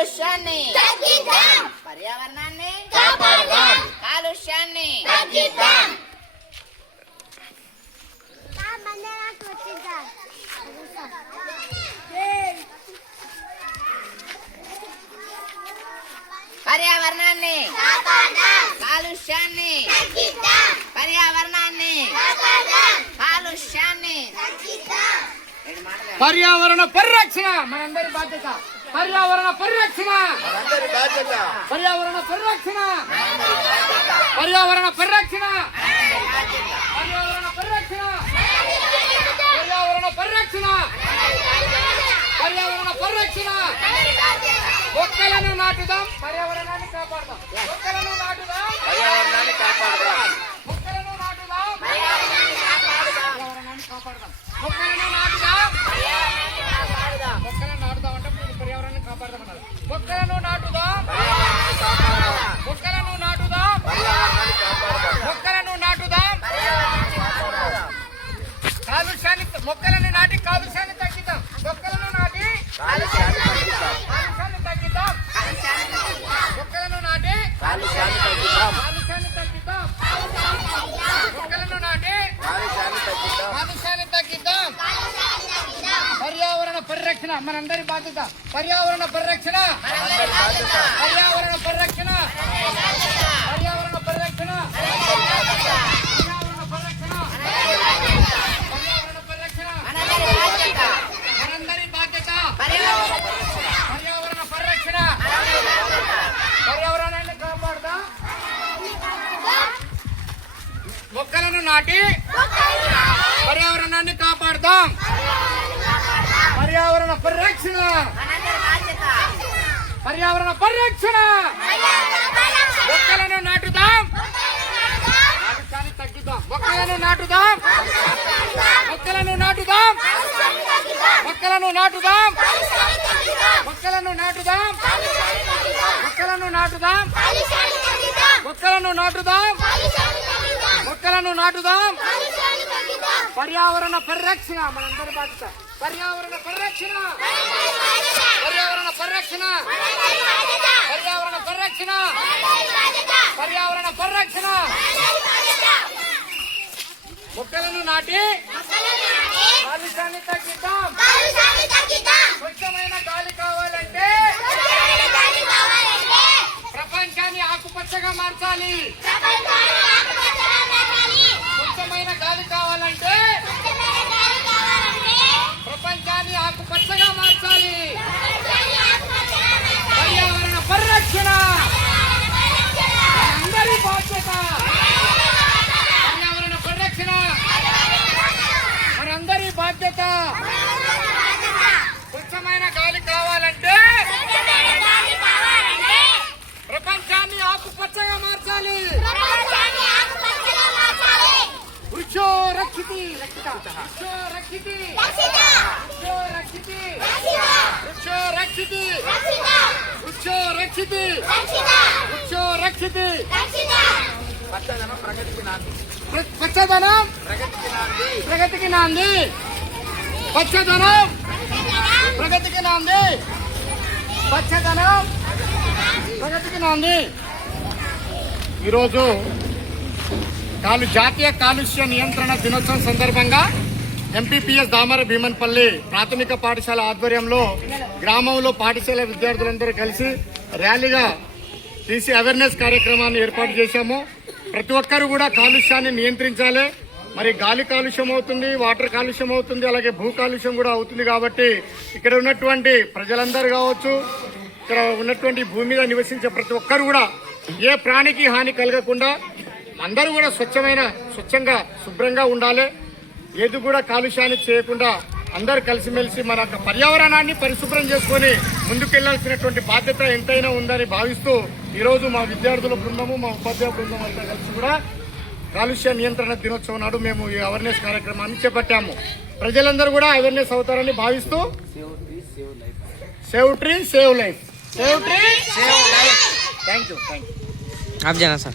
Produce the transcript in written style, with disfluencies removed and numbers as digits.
కాలుష్యాన్ని తగ్గిద్దాం, పర్యావరణాన్ని కాపాడదాం, కాలుష్యాన్ని తగ్గిద్దాం. పర్యావరణాన్ని కాపాడదాం, కాలుష్యాన్ని తగ్గిద్దాం, పర్యావరణాన్ని కాపాడదాం, కాలుష్యాన్ని తగ్గిద్దాం. పర్యావరణ పరిరక్షణ మనందరి బాధ్యత. పర్యావరణ పరిరక్షణ, పర్యావరణ పరిరక్షణ, పర్యావరణ పరిరక్షణ, పర్యావరణ పరిరక్షణ, పర్యావరణ పరిరక్షణ, పర్యావరణ పరిరక్షణ. మొక్కలను నాటుదాం, పర్యావరణాన్ని కాపాడదాం. మొక్కలను నాటుదాం, పర్యావరణాన్ని కాపాడదాం. మొక్కలను నాటుదాం, పర్యావరణాన్ని కాపాడదాం. మొక్కలను నాటుదాం, మొక్కలను నాటుదాం అంటే పర్యావరణాన్ని కాపాడదాం అన్నారు. మొక్కలను నాటుదాం, మొక్కలను నాటుదాం, మొక్కలను నాటుదాం. కాలుష్యాన్ని మొక్కలను నాటి కాలుష్యాన్ని తగ్గిద్దాం. మొక్కలను నాటి కాలుష్యాన్ని తగ్గిద్దాం. మొక్కలను నాటి కాలుష్యాన్ని తగ్గిద్దాం. మొక్కలను నాటి కాలుష్యాన్ని తగ్గిద్దాం. పర్యావరణ పరిరక్షణ మనందరి బాధ్యత. పర్యావరణ పరిరక్షణ, పర్యావరణ పరిరక్షణ, పర్యావరణ పరిరక్షణ, పర్యావరణ పరిరక్షణ, పర్యావరణ పరిరక్షణ మనందరి బాధ్యత. పర్యావరణ పరిరక్షణ, పర్యావరణాన్ని కాపాడుదాం. మొక్కలను నాటి పర్యావరణాన్ని కాపాడుదాం. పర్యావరణ పరిరక్షణ, పర్యావరణ పరిరక్షణ. మొక్కలను నాటుదాం, కాలుష్యాన్ని తగ్గిద్దాం. మొక్కలను నాటుదాం, మొక్కలను నాటుదాం, మొక్కలను నాటుదాం, మొక్కలను నాటుదాం, మొక్కలను నాటుదాం, మొక్కలను నాటుదాం, మొక్కలను నాటుదాం. పర్యావరణ పరిరక్షణ మనందరి బాధ్యత. పర్యావరణ పరిరక్షణ, పర్యావరణ పరిరక్షణ, పర్యావరణ పరిరక్షణ, పర్యావరణ పరిరక్షణ. మొక్కలను నాటి కాలుష్యాన్ని తగ్గిద్దాం. స్వచ్ఛమైన గాలి కావాలంటే ప్రపంచాన్ని ఆకుపచ్చగా మార్చాలి. స్వచ్ఛమైన గాలి కావాలంటే ప్రపంచాన్ని ఆకుపచ్చగా మార్చాలి. పర్యావరణ పరిరక్షణ అందరి బాధ్యత. పర్యావరణ పరిరక్షణ మనందరి బాధ్యత. స్వచ్ఛమైన గాలి కావాలంటే ప్రపంచాన్ని ఆకుపచ్చగా మార్చాలి. వృక్షో రక్షితి రక్షిత, వృక్షో రక్షితి, వృక్షో రక్షితి, వృక్షో రక్షితి, వృక్షో రక్షితి, వృక్షో రక్షితి. పచ్చదనం ప్రగతికి నాంది. పచ్చదనం ప్రగతికి నాంది. పచ్చదనం ప్రగతికి నాంది. పచ్చదనం ప్రగతికి నాంది. ఈరోజు జాతీయ కాలుష్య నియంత్రణ దినోత్సవం సందర్భంగా ఎంపీపీఎస్ దామర భీమన్పల్లి ప్రాథమిక పాఠశాల ఆధ్వర్యంలో గ్రామంలో పాఠశాల విద్యార్థులందరూ కలిసి ర్యాలీగా తీసి అవేర్నెస్ కార్యక్రమాన్ని ఏర్పాటు చేశాము. ప్రతి ఒక్కరు కూడా కాలుష్యాన్ని నియంత్రించాలి. మరి గాలి కాలుష్యం అవుతుంది, వాటర్ కాలుష్యం అవుతుంది, అలాగే భూ కాలుష్యం కూడా అవుతుంది. కాబట్టి ఇక్కడ ఉన్నటువంటి ప్రజలందరూ కావచ్చు, ఇక్కడ ఉన్నటువంటి భూమి మీద నివసించే ప్రతి ఒక్కరు కూడా ఏ ప్రాణికి హాని కలగకుండా అందరూ కూడా స్వచ్ఛంగా శుభ్రంగా ఉండాలి. ఏది కూడా కాలుష్యాన్ని చేయకుండా అందరూ కలిసిమెలిసి మన పర్యావరణాన్ని పరిశుభ్రం చేసుకుని ముందుకెళ్లాల్సినటువంటి బాధ్యత ఎంతైనా ఉందని భావిస్తూ ఈరోజు మా విద్యార్థుల బృందము, మా ఉపాధ్యాయ బృందం అంతా కలిసి కూడా కాలుష్య నియంత్రణ దినోత్సవం నాడు మేము ఈ అవేర్నెస్ కార్యక్రమాన్ని చేపట్టాము. ప్రజలందరూ కూడా అవేర్నెస్ అవుతారని భావిస్తూ save tree save life, save tree save life. Thank you. आप जाना सर.